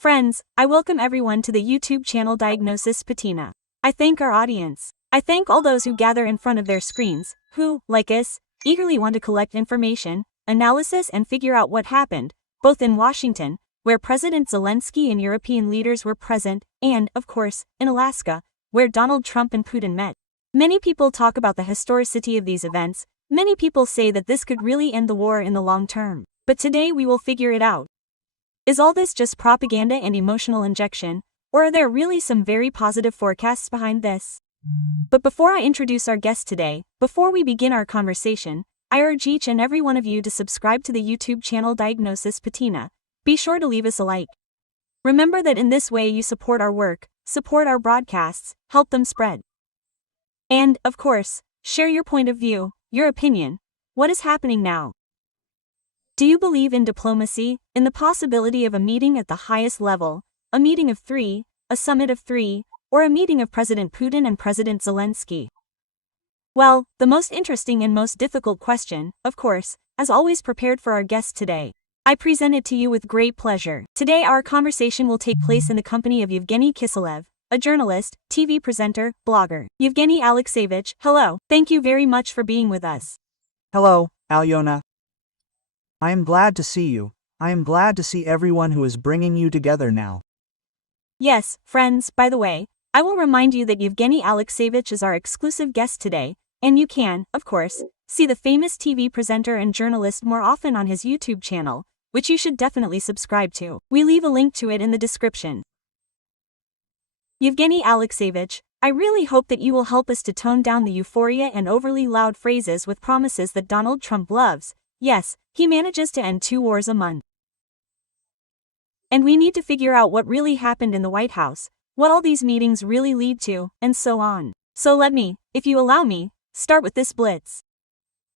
Friends, I welcome everyone to the YouTube channel Diagnosis Putina. I thank our audience. I thank all those who gather in front of their screens, who, like us, eagerly want to collect information, analysis and figure out what happened, both in Washington, where President Zelensky and European leaders were present, and, of course, in Alaska, where Donald Trump and Putin met. Many people talk about the historicity of these events. Many people say that this could really end the war in the long term. But today we will figure it out. Is all this just propaganda and emotional injection, or are there really some very positive forecasts behind this? But before I introduce our guest today, before we begin our conversation, I urge each and every one of you to subscribe to the YouTube channel Diagnosis Putina. Be sure to leave us a like. Remember that in this way you support our work, support our broadcasts, help them spread. And, of course, share your point of view, your opinion. What is happening now? Do you believe in diplomacy, in the possibility of a meeting at the highest level, a meeting of three, a summit of three, or a meeting of President Putin and President Zelensky? Well, the most interesting and most difficult question, of course, as always prepared for our guest today. I present it to you with great pleasure. Today our conversation will take place in the company of Evgeny Kиселёв, a journalist, TV presenter, blogger. Evgeny Alexeyevich, hello. Thank you very much for being with us. Hello, Alyona. I am glad to see you. I am glad to see everyone who is bringing you together now. Yes, friends, by the way, I will remind you that Evgeny Alexeyevich is our exclusive guest today, and you can, of course, see the famous TV presenter and journalist more often on his YouTube channel, which you should definitely subscribe to. We leave a link to it in the description. Evgeny Alexeyevich, I really hope that you will help us to tone down the euphoria and overly loud phrases with promises that Donald Trump loves. Yes, he manages to end 2 wars a month. And we need to figure out what really happened in the White House, what all these meetings really lead to, and so on. So let me, if you allow me, start with this blitz.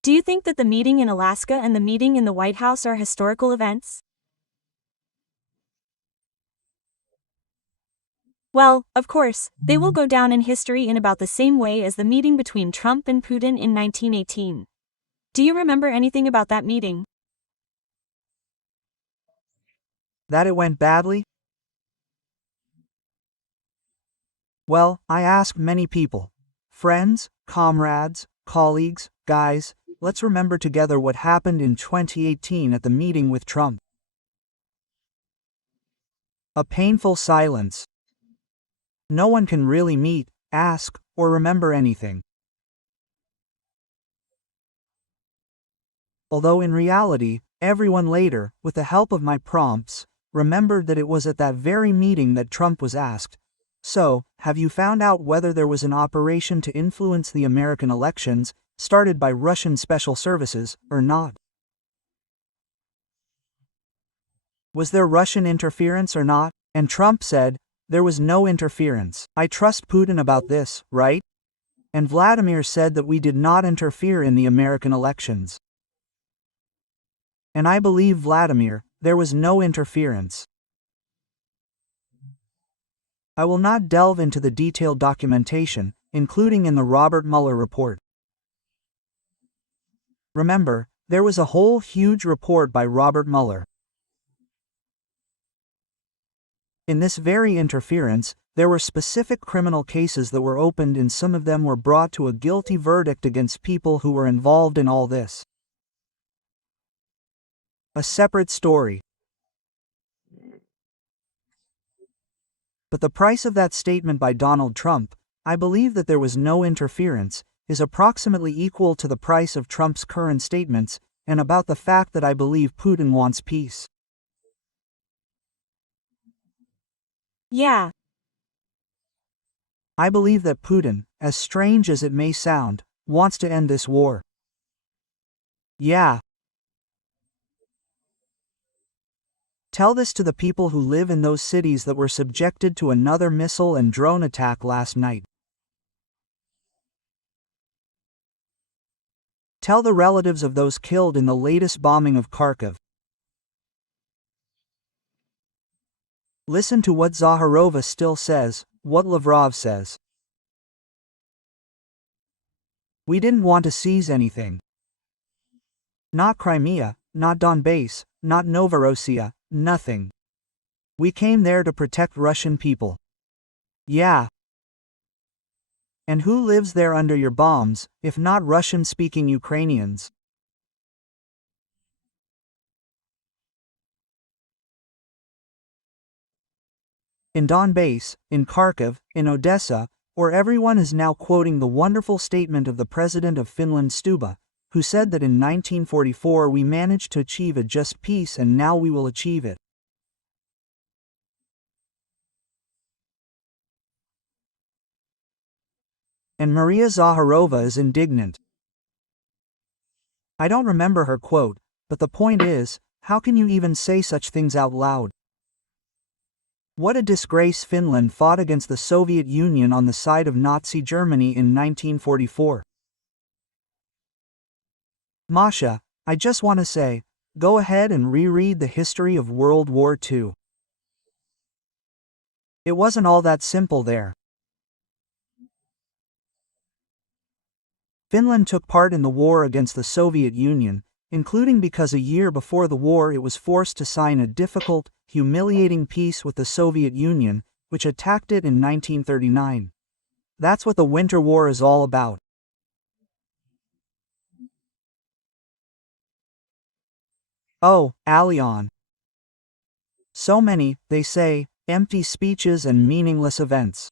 Do you think that the meeting in Alaska and the meeting in the White House are historical events? Well, of course, they will go down in history in about the same way as the meeting between Trump and Putin in 1918. Do you remember anything about that meeting? That it went badly? Well, I asked many people. Friends, comrades, colleagues, guys, let's remember together what happened in 2018 at the meeting with Trump. A painful silence. No one can really meet, ask, or remember anything. Although in reality, everyone later, with the help of my prompts, remembered that it was at that very meeting that Trump was asked, "So, have you found out whether there was an operation to influence the American elections, started by Russian special services, or not? Was there Russian interference or not?" And Trump said, "There was no interference. I trust Putin about this, right?" And Vladimir said that we did not interfere in the American elections. And I believe Vladimir, there was no interference. I will not delve into the detailed documentation, including in the Robert Mueller report. Remember, there was a whole huge report by Robert Mueller. In this very interference, there were specific criminal cases that were opened and some of them were brought to a guilty verdict against people who were involved in all this. A separate story. But the price of that statement by Donald Trump, "I believe that there was no interference," is approximately equal to the price of Trump's current statements, and about the fact that I believe Putin wants peace. Yeah. I believe that Putin, as strange as it may sound, wants to end this war. Yeah. Tell this to the people who live in those cities that were subjected to another missile and drone attack last night. Tell the relatives of those killed in the latest bombing of Kharkiv. Listen to what Zakharova still says, what Lavrov says. We didn't want to seize anything. Not Crimea, not Donbass, not Novorossiya, nothing. We came there to protect Russian people. Yeah. And who lives there under your bombs, if not Russian-speaking Ukrainians? In Donbass, in Kharkiv, in Odessa, where everyone is now quoting the wonderful statement of the president of Finland Stuba, who said that in 1944 we managed to achieve a just peace and now we will achieve it. And Maria Zakharova is indignant. I don't remember her quote, but the point is, how can you even say such things out loud? What a disgrace. Finland fought against the Soviet Union on the side of Nazi Germany in 1944. Masha, I just want to say, go ahead and reread the history of World War II. It wasn't all that simple there. Finland took part in the war against the Soviet Union, including because a year before the war it was forced to sign a difficult, humiliating peace with the Soviet Union, which attacked it in 1939. That's what the Winter War is all about. Oh, Allion. So many, they say, empty speeches and meaningless events.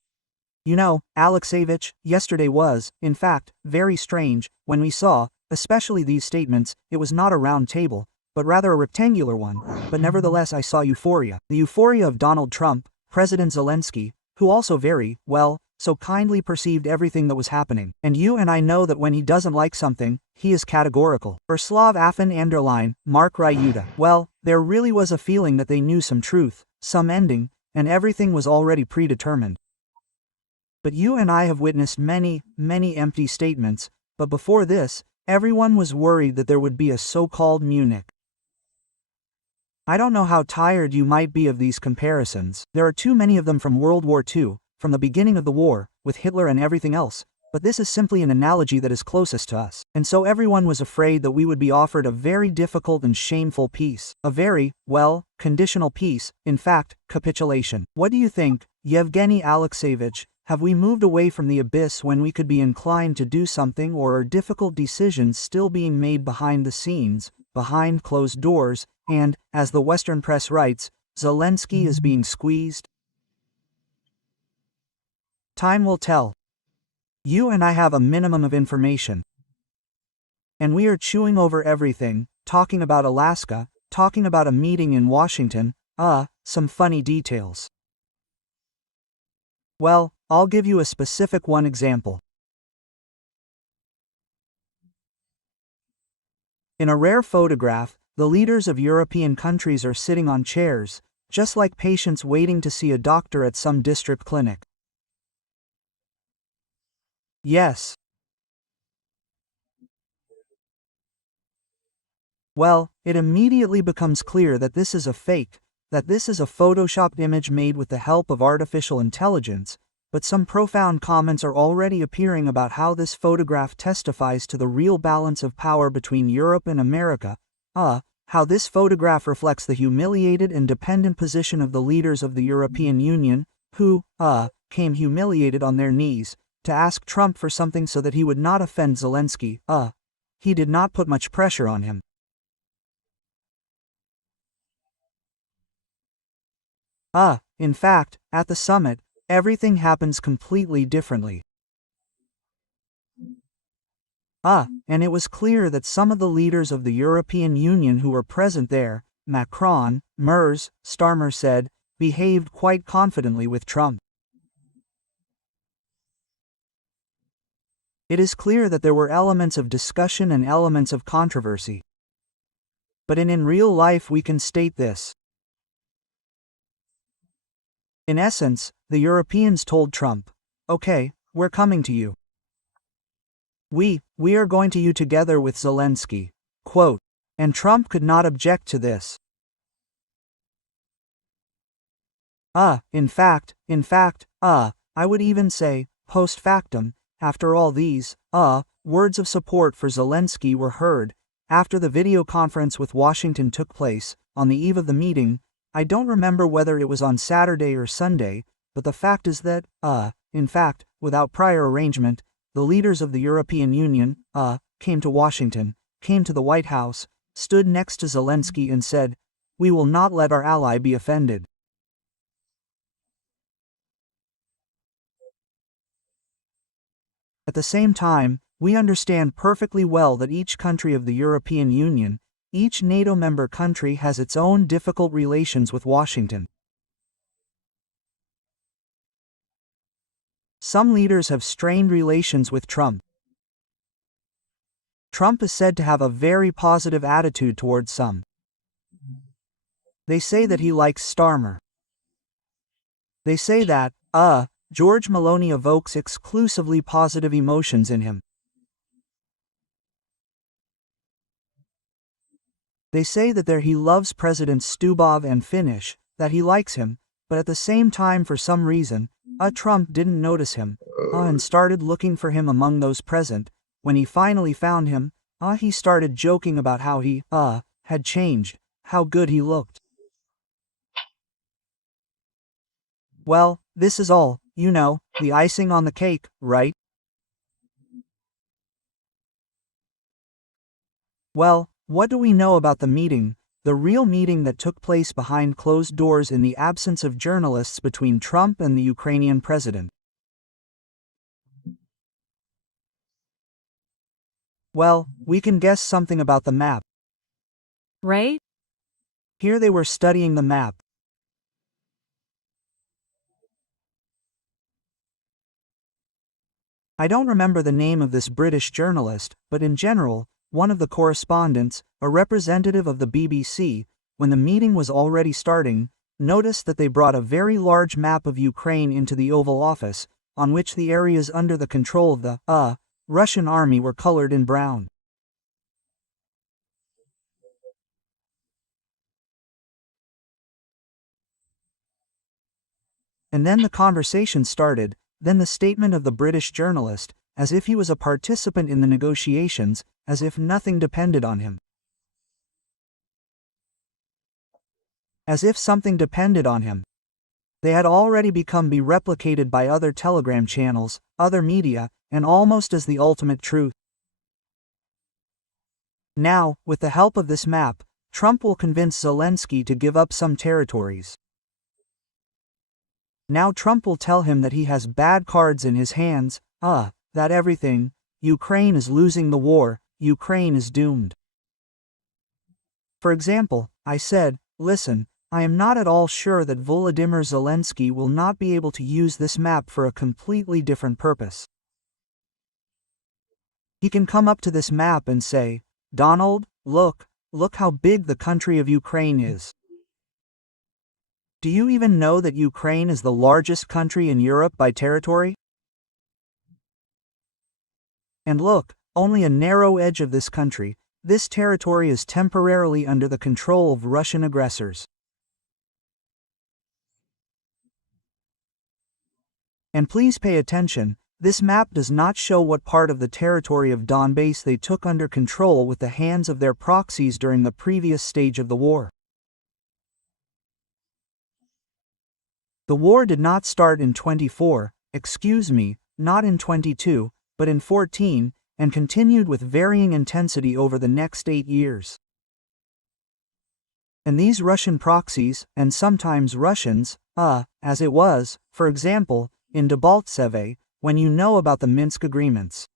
You know, Alexeyevich, yesterday was, in fact, very strange, when we saw, especially these statements. It was not a round table, but rather a rectangular one, but nevertheless I saw euphoria. The euphoria of Donald Trump, President Zelensky, who also very, well, so kindly perceived everything that was happening. And you and I know that when he doesn't like something, he is categorical. Urslav Afin Anderline, Mark Ryuta. Well, there really was a feeling that they knew some truth, some ending, and everything was already predetermined. But you and I have witnessed many, many empty statements, but before this, everyone was worried that there would be a so-called Munich. I don't know how tired you might be of these comparisons. There are too many of them from World War II, from the beginning of the war, with Hitler and everything else, but this is simply an analogy that is closest to us. And so everyone was afraid that we would be offered a very difficult and shameful peace. A very, well, conditional peace, in fact, capitulation. What do you think, Yevgeny Alexeyevich? Have we moved away from the abyss when we could be inclined to do something, or are difficult decisions still being made behind the scenes, behind closed doors, and, as the Western press writes, Zelensky is being squeezed? Time will tell. You and I have a minimum of information. And we are chewing over everything, talking about Alaska, talking about a meeting in Washington, some funny details. Well, I'll give you a specific one example. In a rare photograph, the leaders of European countries are sitting on chairs, just like patients waiting to see a doctor at some district clinic. Yes. Well, it immediately becomes clear that this is a fake, that this is a photoshopped image made with the help of artificial intelligence, but some profound comments are already appearing about how this photograph testifies to the real balance of power between Europe and America, how this photograph reflects the humiliated and dependent position of the leaders of the European Union, who, came humiliated on their knees, to ask Trump for something so that he would not offend Zelensky, he did not put much pressure on him. In fact, at the summit, everything happens completely differently. And it was clear that some of the leaders of the European Union who were present there, Macron, Merz, Starmer said, behaved quite confidently with Trump. It is clear that there were elements of discussion and elements of controversy. But in real life we can state this. In essence, the Europeans told Trump, okay, we're coming to you. We are going to you together with Zelensky, quote, and Trump could not object to this. In fact, I would even say, post factum, after all these, words of support for Zelensky were heard, after the video conference with Washington took place, on the eve of the meeting, I don't remember whether it was on Saturday or Sunday, but the fact is that, in fact, without prior arrangement, the leaders of the European Union, came to Washington, came to the White House, stood next to Zelensky and said, "We will not let our ally be offended." At the same time, we understand perfectly well that each country of the European Union, each NATO member country has its own difficult relations with Washington. Some leaders have strained relations with Trump. Trump is said to have a very positive attitude towards some. They say that he likes Starmer. They say that, George Maloney evokes exclusively positive emotions in him. They say that he loves President Stubov and Finnish, that he likes him, but at the same time for some reason, Trump didn't notice him, and started looking for him among those present. When he finally found him, he started joking about how he, had changed, how good he looked. Well, this is all, the icing on the cake, right? Well, what do we know about the meeting, the real meeting that took place behind closed doors in the absence of journalists between Trump and the Ukrainian president? Well, we can guess something about the map. Right? Here they were studying the map. I don't remember the name of this British journalist, but in general, one of the correspondents, a representative of the BBC, when the meeting was already starting, noticed that they brought a very large map of Ukraine into the Oval Office, on which the areas under the control of the, Russian army were colored in brown. And then the conversation started, then the statement of the British journalist, as if he was a participant in the negotiations, as if nothing depended on him. As if something depended on him. They had already become replicated by other telegram channels, other media, and almost as the ultimate truth. Now, with the help of this map, Trump will convince Zelensky to give up some territories. Now Trump will tell him that he has bad cards in his hands, that everything, Ukraine is losing the war, Ukraine is doomed. For example, I said, listen, I am not at all sure that Volodymyr Zelensky will not be able to use this map for a completely different purpose. He can come up to this map and say, Donald, look how big the country of Ukraine is. Do you even know that Ukraine is the largest country in Europe by territory? And look, only a narrow edge of this country, this territory is temporarily under the control of Russian aggressors. And please pay attention, this map does not show what part of the territory of Donbass they took under control with the hands of their proxies during the previous stage of the war. The war did not start in 24, not in 22, but in 14, and continued with varying intensity over the next 8 years. And these Russian proxies, and sometimes Russians, as it was, for example, in Debaltseve, when you know about the Minsk agreements.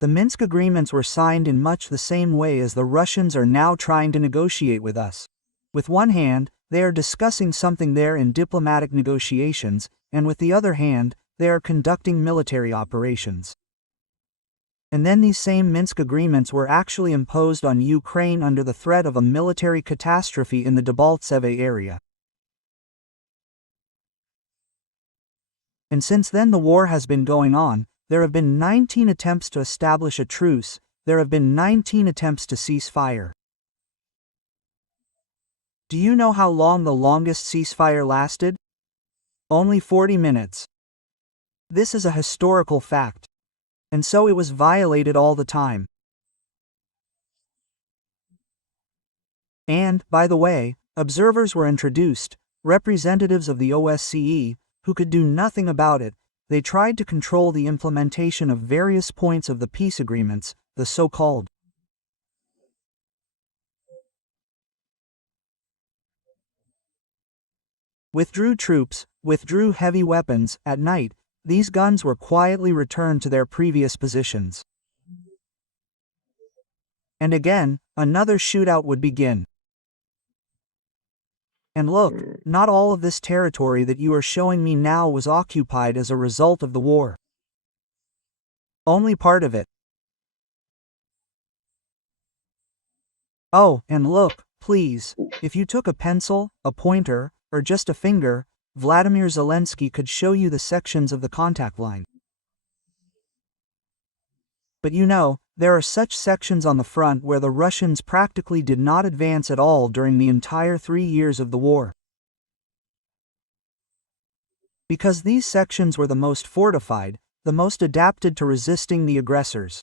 The Minsk agreements were signed in much the same way as the Russians are now trying to negotiate with us. With one hand, they are discussing something there in diplomatic negotiations, and with the other hand, they are conducting military operations. And then these same Minsk agreements were actually imposed on Ukraine under the threat of a military catastrophe in the Debaltseve area. And since then the war has been going on, there have been 19 attempts to establish a truce, there have been 19 attempts to cease fire. Do you know how long the longest ceasefire lasted? Only 40 minutes. This is a historical fact. And so it was violated all the time. And, by the way, Observers were introduced, representatives of the OSCE, who could do nothing about it. They tried to control the implementation of various points of the peace agreements, the so-called withdrew troops, withdrew heavy weapons. At night, these guns were quietly returned to their previous positions. And again, another shootout would begin. And look, not all of this territory that you are showing me now was occupied as a result of the war. Only part of it. Oh, and look, please, if you took a pencil, a pointer, or just a finger, Vladimir Zelensky could show you the sections of the contact line. But you know, there are such sections on the front where the Russians practically did not advance at all during the entire 3 years of the war. Because these sections were the most fortified, the most adapted to resisting the aggressors.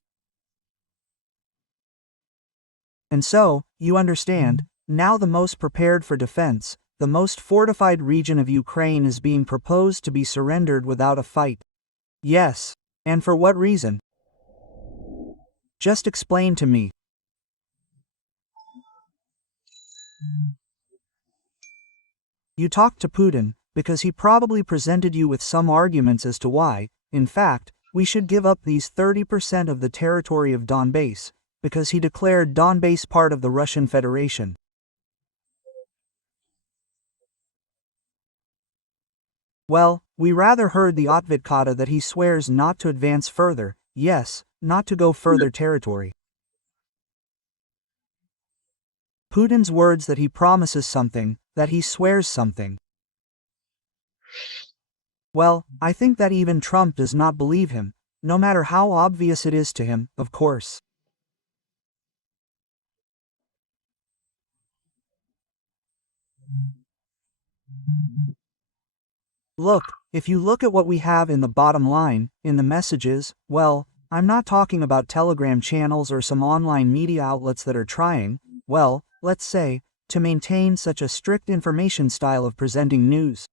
And so, you understand, now the most prepared for defense, the most fortified region of Ukraine is being proposed to be surrendered without a fight. Yes, and for what reason? Just explain to me. You talked to Putin, because he probably presented you with some arguments as to why, in fact, we should give up these 30% of the territory of Donbass, because he declared Donbass part of the Russian Federation. Well, we rather heard the Otvedkata that he swears not to advance further, yes, not to go further territory. Putin's words that he promises something, that he swears something. Well, I think that even Trump does not believe him, no matter how obvious it is to him, of course. Look, if you look at what we have in the bottom line, in the messages, well, I'm not talking about Telegram channels or some online media outlets that are trying, well, let's say, to maintain such a strict information style of presenting news.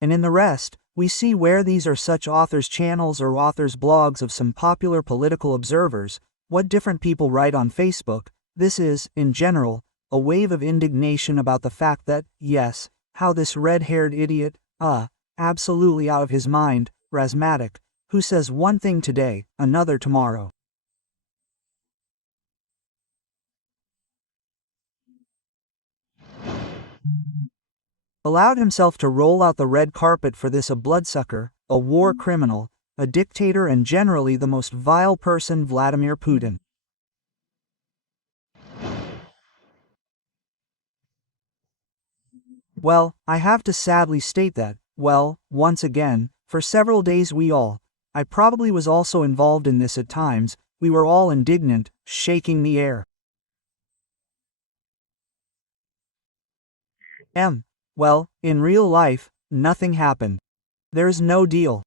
And in the rest, we see where these are such authors' channels or authors' blogs of some popular political observers, what different people write on Facebook. This is, in general, a wave of indignation about the fact that, yes, how this red-haired idiot, absolutely out of his mind, Razmatic, who says one thing today, another tomorrow. Allowed himself to roll out the red carpet for this a bloodsucker, a war criminal, a dictator and generally the most vile person, Vladimir Putin. Well, I have to sadly state that, well, once again, for several days I probably was also involved in this at times, we were all indignant, shaking the air. Well, in real life, nothing happened. There's no deal.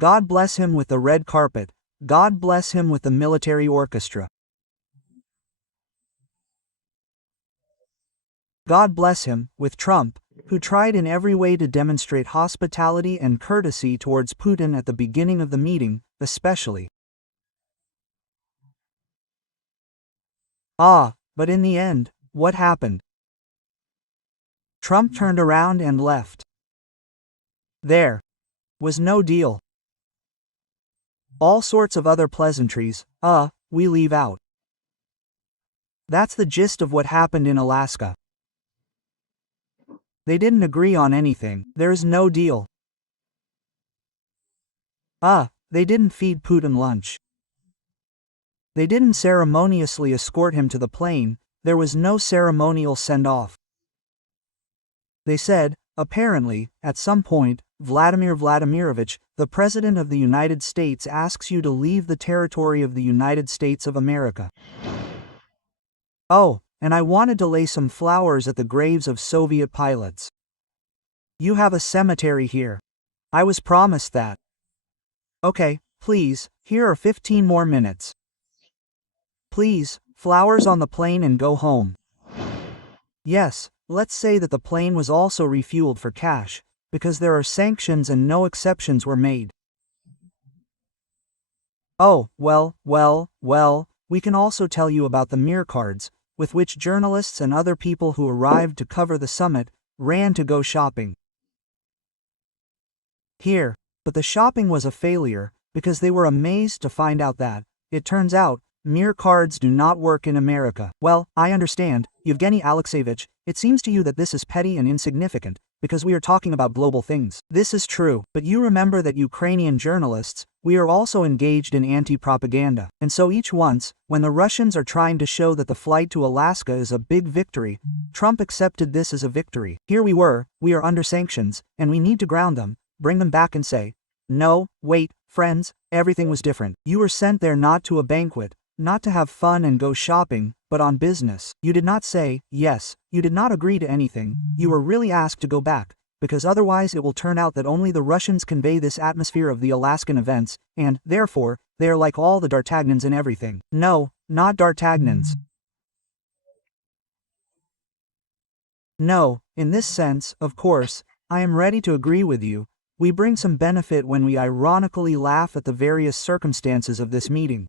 God bless him with the red carpet, God bless him with the military orchestra. God bless him, with Trump, who tried in every way to demonstrate hospitality and courtesy towards Putin at the beginning of the meeting, especially. But in the end, what happened? Trump turned around and left. There was no deal. All sorts of other pleasantries, we leave out. That's the gist of what happened in Alaska. They didn't agree on anything, there's no deal. They didn't feed Putin lunch. They didn't ceremoniously escort him to the plane, there was no ceremonial send-off. They said, apparently, at some point, Vladimir Vladimirovich, the President of the United States asks you to leave the territory of the United States of America. And I wanted to lay some flowers at the graves of Soviet pilots. You have a cemetery here. I was promised that. Okay, please, here are 15 more minutes. Please, flowers on the plane and go home. Yes, let's say that the plane was also refueled for cash, because there are sanctions and no exceptions were made. Oh, well, we can also tell you about the mirror cards, with which journalists and other people who arrived to cover the summit ran to go shopping. Here, but the shopping was a failure, because they were amazed to find out that, it turns out, mirror cards do not work in America. Well, I understand, Evgeny Alexeyevich, it seems to you that this is petty and insignificant, because we are talking about global things. This is true, but you remember that Ukrainian journalists, we are also engaged in anti-propaganda. And so each once, when the Russians are trying to show that the flight to Alaska is a big victory, Trump accepted this as a victory. Here we are under sanctions, and we need to ground them, bring them back and say, no, wait, friends, everything was different. You were sent there not to a banquet, not to have fun and go shopping, but on business. You did not say, yes, you did not agree to anything, you were really asked to go back, because otherwise it will turn out that only the Russians convey this atmosphere of the Alaskan events, and, therefore, they are like all the D'Artagnans in everything. No, not D'Artagnans. No, in this sense, of course, I am ready to agree with you. We bring some benefit when we ironically laugh at the various circumstances of this meeting.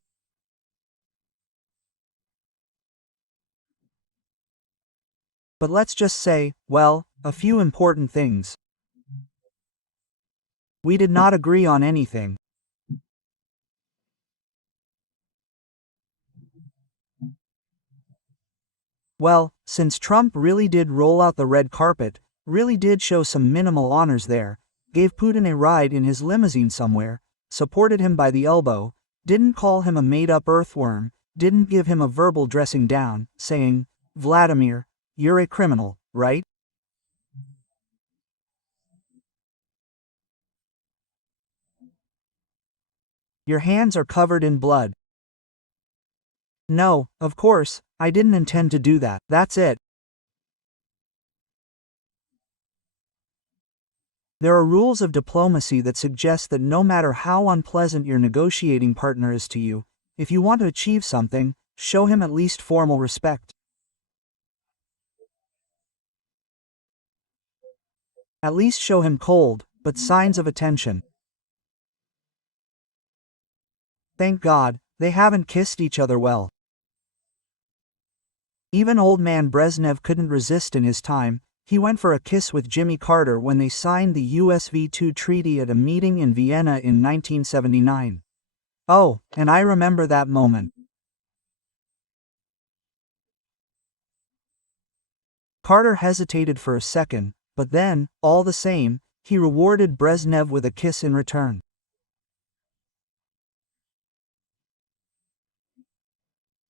But let's just say, well, a few important things. We did not agree on anything. Well, since Trump really did roll out the red carpet, really did show some minimal honors there, gave Putin a ride in his limousine somewhere, supported him by the elbow, didn't call him a made-up earthworm, didn't give him a verbal dressing down, saying, Vladimir, you're a criminal, right? Your hands are covered in blood. No, of course, I didn't intend to do that. That's it. There are rules of diplomacy that suggest that no matter how unpleasant your negotiating partner is to you, if you want to achieve something, show him at least formal respect. At least show him cold, but signs of attention. Thank God, they haven't kissed each other well. Even old man Brezhnev couldn't resist in his time. He went for a kiss with Jimmy Carter when they signed the USV-2 treaty at a meeting in Vienna in 1979. Oh, and I remember that moment. Carter hesitated for a second, but then, all the same, he rewarded Brezhnev with a kiss in return.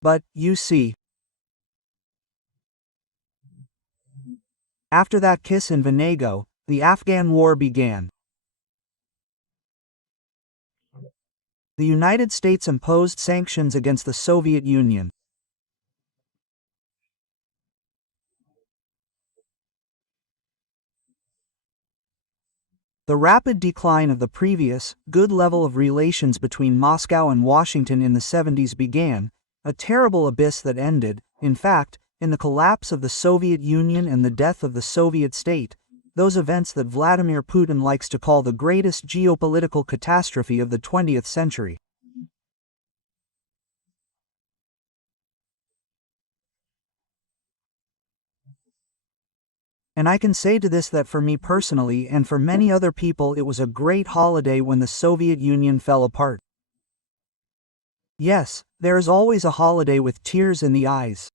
But, you see, after that kiss in Venago, the Afghan War began. The United States imposed sanctions against the Soviet Union. The rapid decline of the previous, good level of relations between Moscow and Washington in the 70s began, a terrible abyss that ended, in fact, in the collapse of the Soviet Union and the death of the Soviet state, those events that Vladimir Putin likes to call the greatest geopolitical catastrophe of the 20th century. And I can say to this that for me personally and for many other people it was a great holiday when the Soviet Union fell apart. Yes, there is always a holiday with tears in the eyes.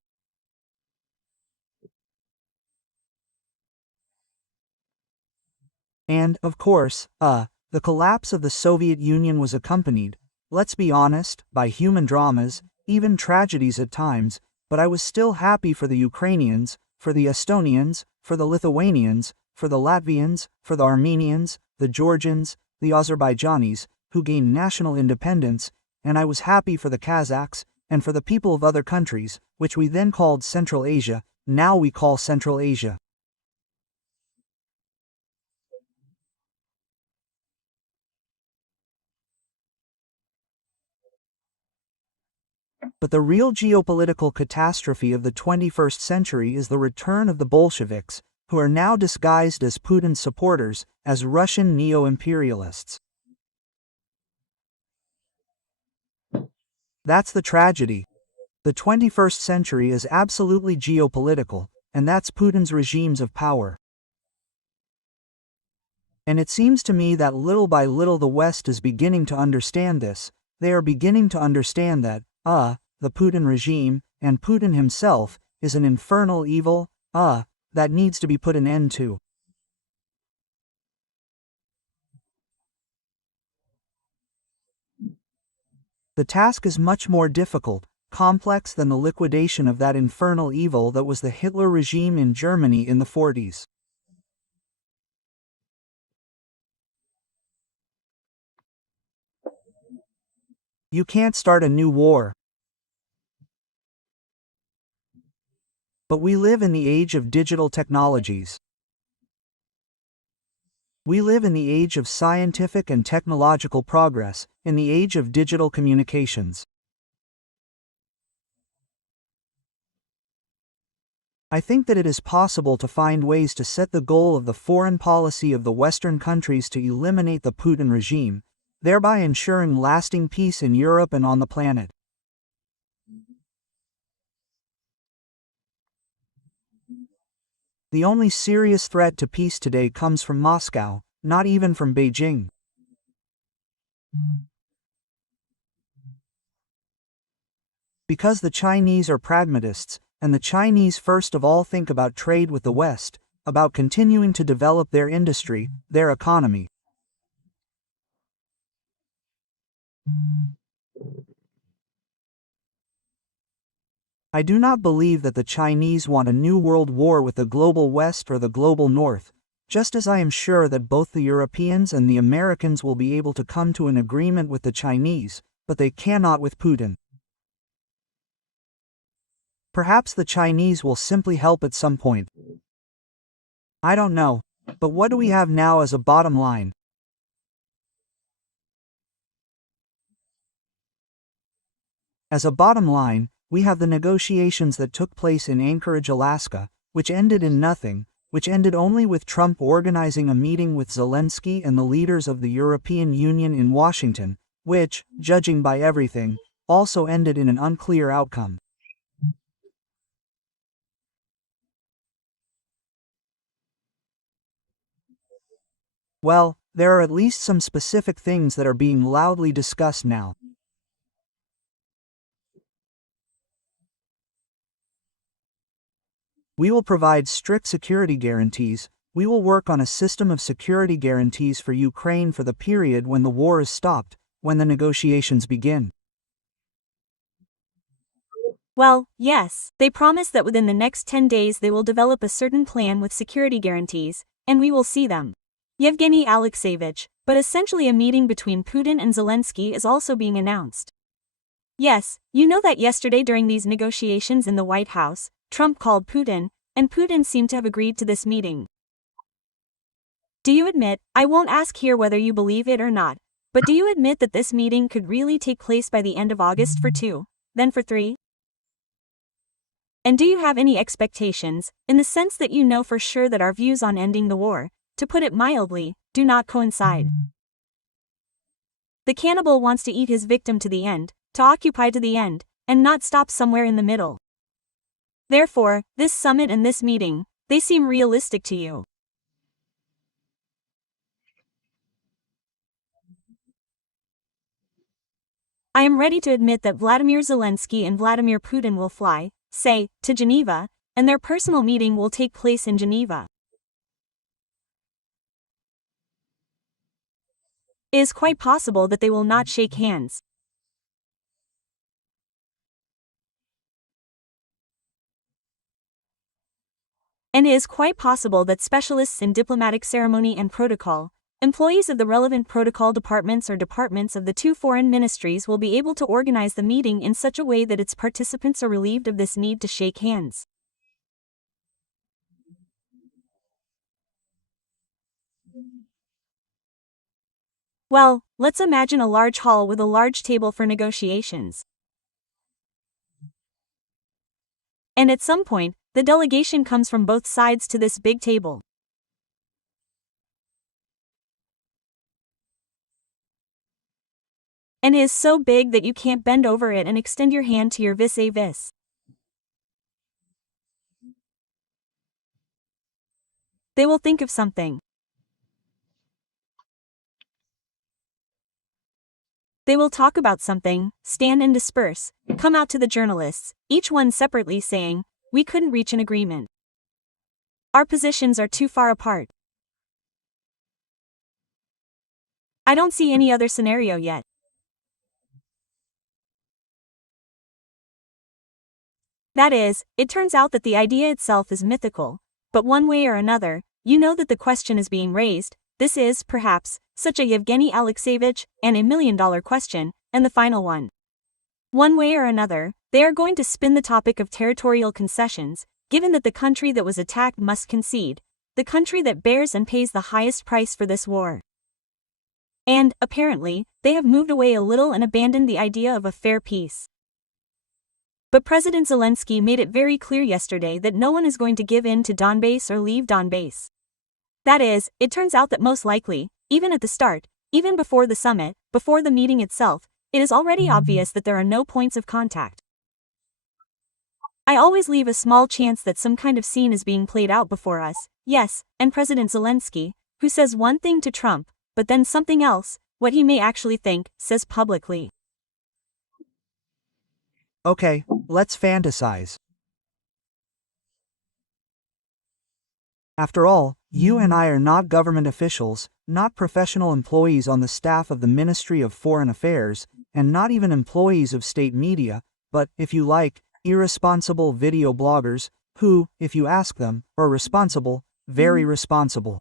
And, of course, the collapse of the Soviet Union was accompanied, let's be honest, by human dramas, even tragedies at times, but I was still happy for the Ukrainians, for the Estonians, for the Lithuanians, for the Latvians, for the Armenians, the Georgians, the Azerbaijanis, who gained national independence, and I was happy for the Kazakhs, and for the people of other countries, which we then called Central Asia, now we call Central Asia. But the real geopolitical catastrophe of the 21st century is the return of the Bolsheviks, who are now disguised as Putin's supporters, as Russian neo-imperialists. That's the tragedy. The 21st century is absolutely geopolitical, and that's Putin's regimes of power. And it seems to me that little by little the West is beginning to understand this. They are beginning to understand that, the Putin regime, and Putin himself, is an infernal evil, that needs to be put an end to. The task is much more difficult, complex than the liquidation of that infernal evil that was the Hitler regime in Germany in the 40s. You can't start a new war. But we live in the age of digital technologies. We live in the age of scientific and technological progress, in the age of digital communications. I think that it is possible to find ways to set the goal of the foreign policy of the Western countries to eliminate the Putin regime, thereby ensuring lasting peace in Europe and on the planet. The only serious threat to peace today comes from Moscow, not even from Beijing. Because the Chinese are pragmatists, and the Chinese first of all think about trade with the West, about continuing to develop their industry, their economy. I do not believe that the Chinese want a new world war with the global West or the global North, just as I am sure that both the Europeans and the Americans will be able to come to an agreement with the Chinese, but they cannot with Putin. Perhaps the Chinese will simply help at some point. I don't know. But what do we have now as a bottom line? As a bottom line, we have the negotiations that took place in Anchorage, Alaska, which ended in nothing, which ended only with Trump organizing a meeting with Zelensky and the leaders of the European Union in Washington, which, judging by everything, also ended in an unclear outcome. Well, there are at least some specific things that are being loudly discussed now. We will provide strict security guarantees. We will work on a system of security guarantees for Ukraine for the period when the war is stopped, when the negotiations begin. Well, yes, they promise that within the next 10 days they will develop a certain plan with security guarantees, and we will see them. Yevgeny Alexeyevich, but essentially a meeting between Putin and Zelensky is also being announced. Yes, you know that yesterday during these negotiations in the White House, Trump called Putin, and Putin seemed to have agreed to this meeting. Do you admit, I won't ask here whether you believe it or not, but do you admit that this meeting could really take place by the end of August for 2, then for 3? And do you have any expectations, in the sense that you know for sure that our views on ending the war, to put it mildly, do not coincide? The cannibal wants to eat his victim to the end, to occupy to the end, and not stop somewhere in the middle. Therefore, this summit and this meeting, they seem realistic to you. I am ready to admit that Vladimir Zelensky and Vladimir Putin will fly, say, to Geneva, and their personal meeting will take place in Geneva. It is quite possible that they will not shake hands. And it is quite possible that specialists in diplomatic ceremony and protocol, employees of the relevant protocol departments or departments of the two foreign ministries will be able to organize the meeting in such a way that its participants are relieved of this need to shake hands. Well, let's imagine a large hall with a large table for negotiations. And at some point, the delegation comes from both sides to this big table. And it is so big that you can't bend over it and extend your hand to your vis-a-vis. They will think of something. They will talk about something, stand and disperse, come out to the journalists, each one separately saying, "We couldn't reach an agreement. Our positions are too far apart." I don't see any other scenario yet. That is, it turns out that the idea itself is mythical, but one way or another, you know that the question is being raised. This is, perhaps, such a Yevgeny Alexeyevich and $1 million question, and the final one. One way or another, they are going to spin the topic of territorial concessions, given that the country that was attacked must concede, the country that bears and pays the highest price for this war. And, apparently, they have moved away a little and abandoned the idea of a fair peace. But President Zelensky made it very clear yesterday that no one is going to give in to Donbass or leave Donbass. That is, it turns out that most likely, even at the start, even before the summit, before the meeting itself, it is already obvious that there are no points of contact. I always leave a small chance that some kind of scene is being played out before us, yes, and President Zelensky, who says one thing to Trump, but then something else, what he may actually think, says publicly. Okay, let's fantasize. After all, you and I are not government officials, not professional employees on the staff of the Ministry of Foreign Affairs, and not even employees of state media, but, if you like, irresponsible video bloggers, who, if you ask them, are responsible, very responsible.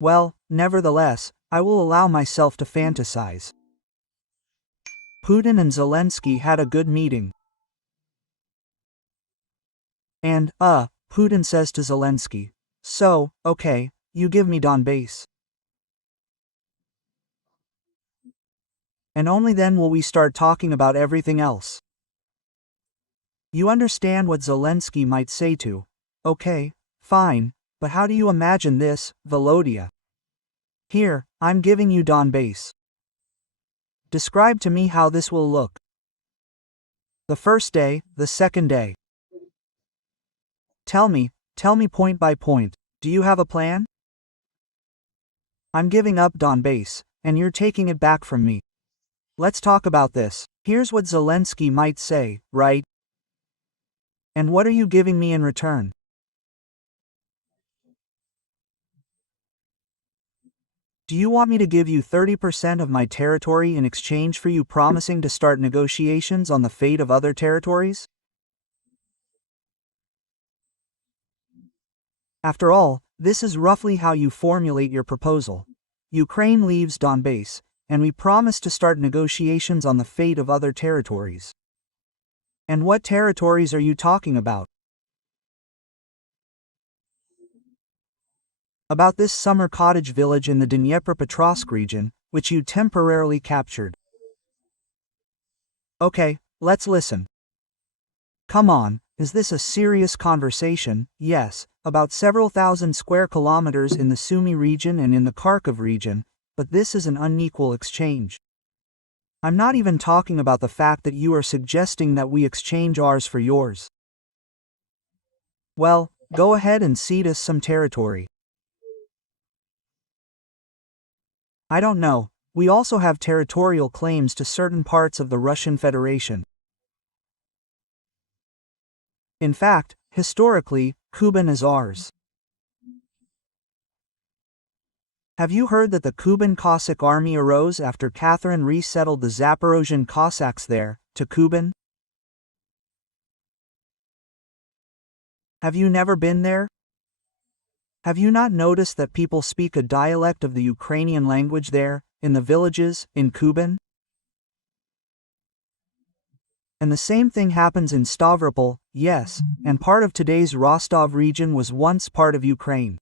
Well, nevertheless, I will allow myself to fantasize. Putin and Zelensky had a good meeting. And, Putin says to Zelensky, "So, okay, you give me Donbass. And only then will we start talking about everything else." You understand what Zelensky might say to, "Okay, fine, but how do you imagine this, Volodya? Here, I'm giving you Donbass. Describe to me how this will look. The first day, the second day. Tell me point by point, do you have a plan? I'm giving up Donbass, and you're taking it back from me. Let's talk about this." Here's what Zelensky might say, right? "And what are you giving me in return? Do you want me to give you 30% of my territory in exchange for you promising to start negotiations on the fate of other territories?" After all, this is roughly how you formulate your proposal. Ukraine leaves Donbass, and we promise to start negotiations on the fate of other territories. And what territories are you talking about? About this summer cottage village in the Dnipropetrovsk region, which you temporarily captured. Okay, let's listen. Come on, is this a serious conversation? Yes, about several thousand square kilometers in the Sumy region and in the Kharkov region, but this is an unequal exchange. I'm not even talking about the fact that you are suggesting that we exchange ours for yours. Well, go ahead and cede us some territory. I don't know, we also have territorial claims to certain parts of the Russian Federation. In fact, historically, Kuban is ours. Have you heard that the Kuban Cossack army arose after Catherine resettled the Zaporozhian Cossacks there, to Kuban? Have you never been there? Have you not noticed that people speak a dialect of the Ukrainian language there, in the villages, in Kuban? And the same thing happens in Stavropol, yes, and part of today's Rostov region was once part of Ukraine.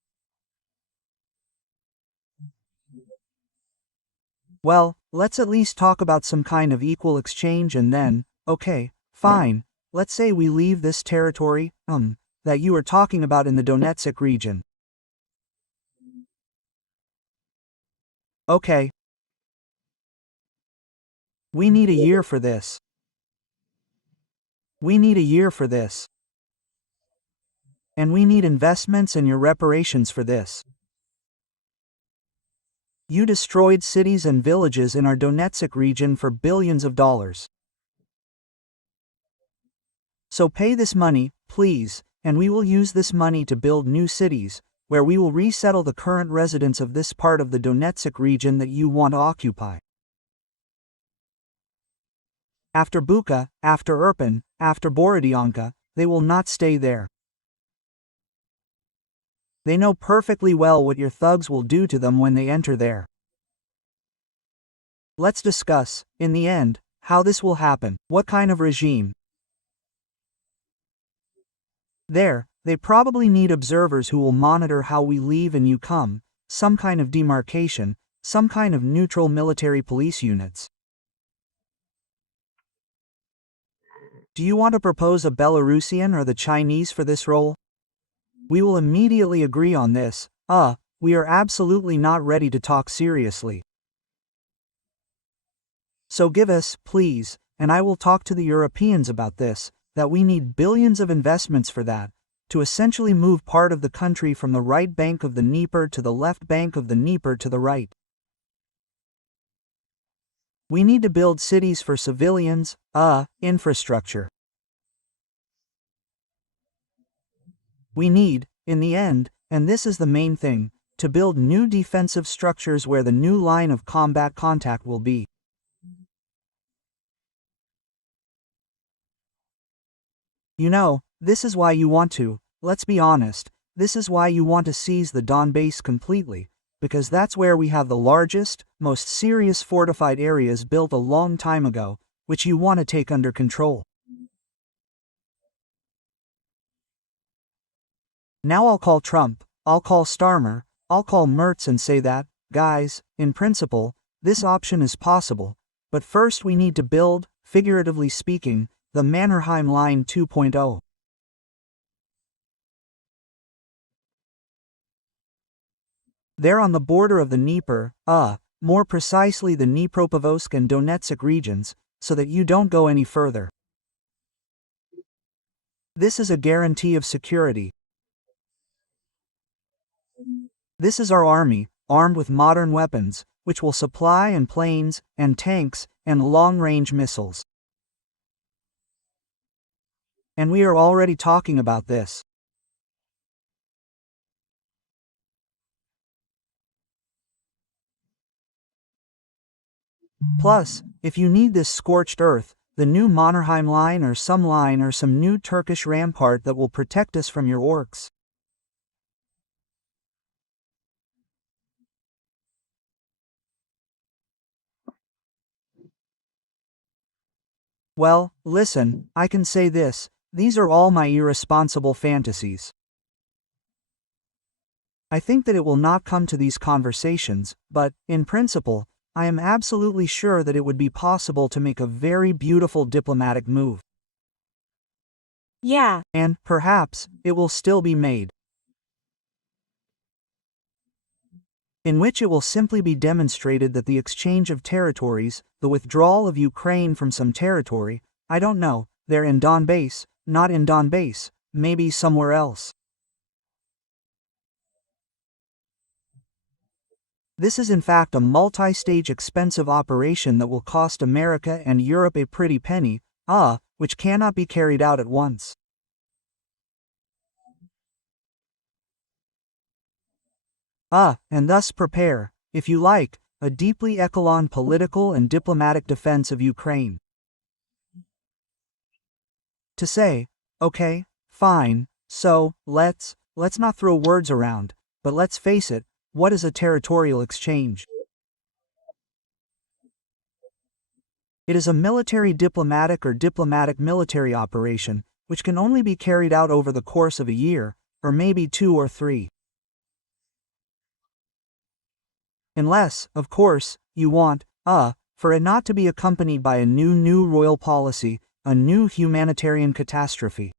Well, let's at least talk about some kind of equal exchange and then, Okay, fine, let's say we leave this territory, that you are talking about in the Donetsk region. Okay. We need a year for this. We need a year for this. And we need investments and your reparations for this. You destroyed cities and villages in our Donetsk region for billions of dollars. So pay this money, please, and we will use this money to build new cities, where we will resettle the current residents of this part of the Donetsk region that you want to occupy. After Bucha, after Irpin, after Borodyanka, they will not stay there. They know perfectly well what your thugs will do to them when they enter there. Let's discuss, in the end, how this will happen, what kind of regime. There, they probably need observers who will monitor how we leave and you come, some kind of demarcation, some kind of neutral military police units. Do you want to propose a Belarusian or the Chinese for this role? We will immediately agree on this. We are absolutely not ready to talk seriously. So give us, please, and I will talk to the Europeans about this, that we need billions of investments for that, to essentially move part of the country from the right bank of the Dnieper to the left bank of the Dnieper to the right. We need to build cities for civilians, infrastructure. We need, in the end, and this is the main thing, to build new defensive structures where the new line of combat contact will be. You know, this is why you want to, let's be honest, this is why you want to seize the Donbass completely, because that's where we have the largest, most serious fortified areas built a long time ago, which you want to take under control. Now I'll call Trump, I'll call Starmer, I'll call Merz and say that, guys, in principle, this option is possible, but first we need to build, figuratively speaking, the Mannerheim Line 2.0. There on the border of the Dnieper, more precisely the Dnipropetrovsk and Donetsk regions, so that you don't go any further. This is a guarantee of security. This is our army, armed with modern weapons, which will supply and planes, and tanks, and long-range missiles. And we are already talking about this. Plus, if you need this scorched earth, the new Mannerheim line or some new Turkish rampart that will protect us from your orcs. Well, listen, I can say this, these are all my irresponsible fantasies. I think that it will not come to these conversations, but, in principle, I am absolutely sure that it would be possible to make a very beautiful diplomatic move. Yeah. And, perhaps, it will still be made. In which it will simply be demonstrated that the exchange of territories, the withdrawal of Ukraine from some territory, I don't know, they're in Donbass, not in Donbass, maybe somewhere else. This is in fact a multi-stage expensive operation that will cost America and Europe a pretty penny, which cannot be carried out at once. And thus prepare, if you like, a deeply echelon political and diplomatic defense of Ukraine. To say, okay, fine, so, let's not throw words around, but let's face it, what is a territorial exchange? It is a military diplomatic or diplomatic military operation, which can only be carried out over the course of a year, or maybe 2 or 3. Unless, of course, you want, for it not to be accompanied by a new royal policy, a new humanitarian catastrophe.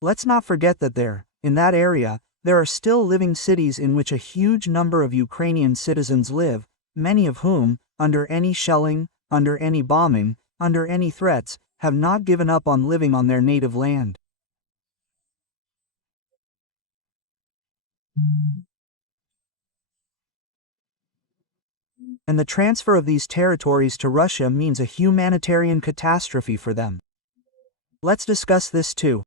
Let's not forget that in that area, there are still living cities in which a huge number of Ukrainian citizens live, many of whom, under any shelling, under any bombing, under any threats, have not given up on living on their native land. And the transfer of these territories to Russia means a humanitarian catastrophe for them. Let's discuss this too.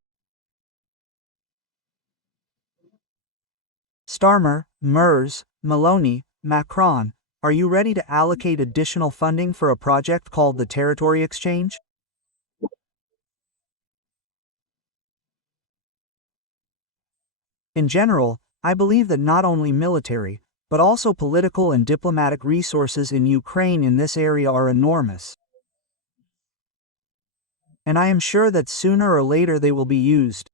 Starmer, Merz, Meloni, Macron, are you ready to allocate additional funding for a project called the Territory Exchange? In general, I believe that not only military, but also political and diplomatic resources in Ukraine in this area are enormous. And I am sure that sooner or later they will be used.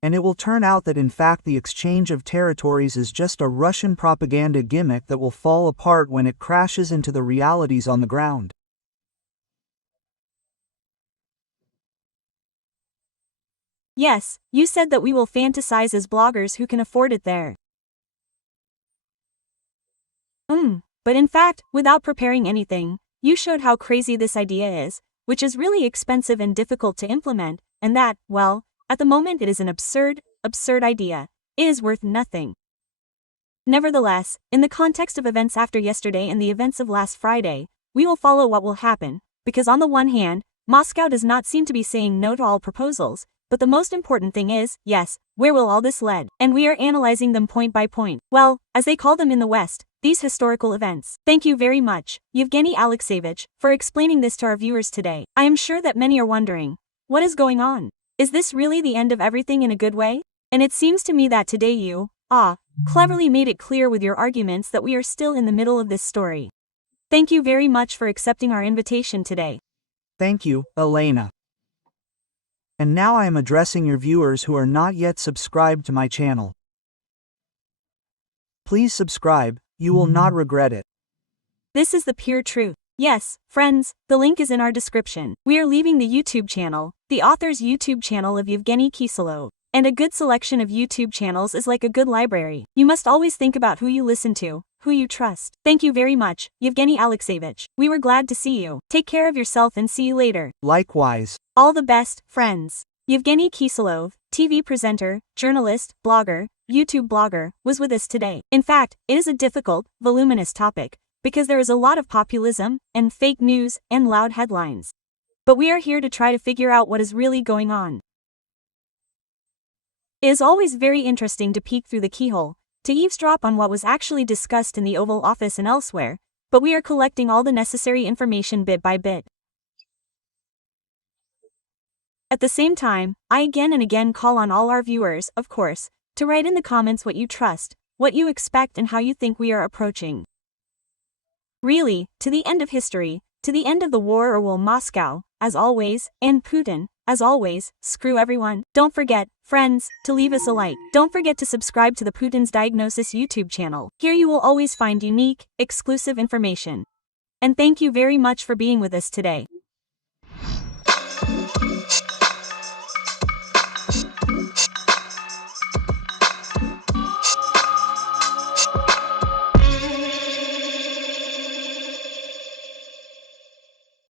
And it will turn out that in fact the exchange of territories is just a Russian propaganda gimmick that will fall apart when it crashes into the realities on the ground. Yes, you said that we will fantasize as bloggers who can afford it there. But in fact, without preparing anything, you showed how crazy this idea is, which is really expensive and difficult to implement, and that, well, at the moment it is an absurd idea. It is worth nothing. Nevertheless, in the context of events after yesterday and the events of last Friday, we will follow what will happen, because on the one hand, Moscow does not seem to be saying no to all proposals, but the most important thing is, yes, where will all this lead? And we are analyzing them point by point. Well, as they call them in the West, these historical events. Thank you very much, Evgeny Alexeyevich, for explaining this to our viewers today. I am sure that many are wondering, what is going on? Is this really the end of everything in a good way? And it seems to me that today you, cleverly made it clear with your arguments that we are still in the middle of this story. Thank you very much for accepting our invitation today. Thank you, Elena. And now I am addressing your viewers who are not yet subscribed to my channel. Please subscribe, you will not regret it. This is the pure truth. Yes, friends, the link is in our description. We are leaving the YouTube channel, the author's YouTube channel of Evgeny Kиселёв. And a good selection of YouTube channels is like a good library. You must always think about who you listen to, who you trust. Thank you very much, Evgeny Alexeyevich. We were glad to see you. Take care of yourself and see you later. Likewise. All the best, friends. Evgeny Kиселёв, TV presenter, journalist, blogger, YouTube blogger, was with us today. In fact, it is a difficult, voluminous topic, because there is a lot of populism, and fake news, and loud headlines. But we are here to try to figure out what is really going on. It is always very interesting to peek through the keyhole, to eavesdrop on what was actually discussed in the Oval Office and elsewhere, but we are collecting all the necessary information bit by bit. At the same time, I again and again call on all our viewers, of course, to write in the comments what you trust, what you expect and how you think we are approaching. Really, to the end of history, to the end of the war, or will Moscow, as always, and Putin, as always, screw everyone? Don't forget, friends, to leave us a like. Don't forget to subscribe to the Putin's Diagnosis YouTube channel. Here you will always find unique, exclusive information. And thank you very much for being with us today.